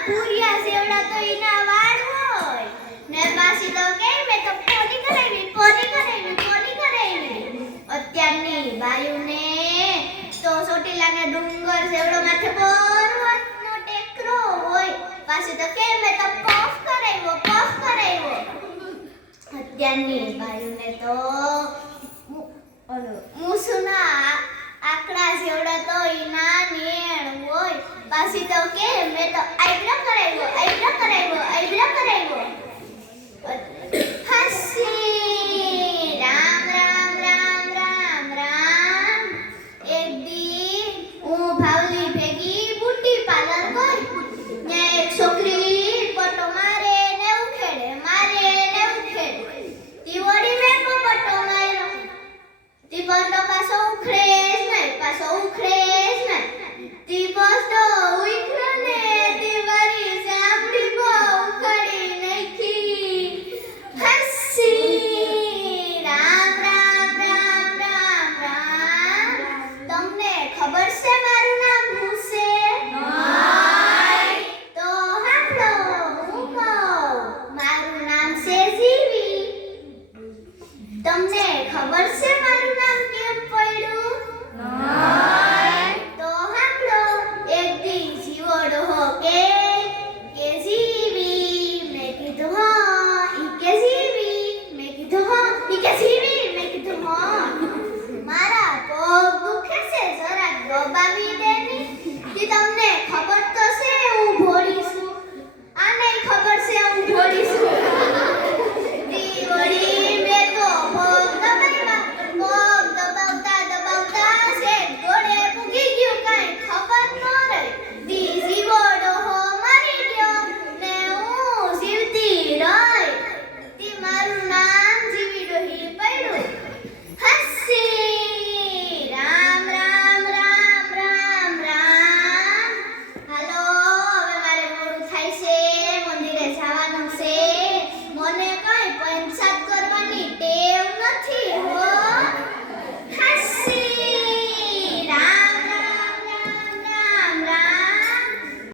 પૂરિયા સેવડા તો ઈના વાળ હોય ને પાછી તો કે મે તો પોની કરાવી અત્યારની બાયુને તો ચોટીલાને ડુંગર સેવડો માથે પર્વતનો ટેકરો હોય પાછી તો કે મે તો પફ કરાવ્યો અત્યારની બાયુને તો મુસુના આકડા જેવડા તો ઈના નેણ હોય પાછી તો કે મે તો આઈબ્રો કરાવ્યો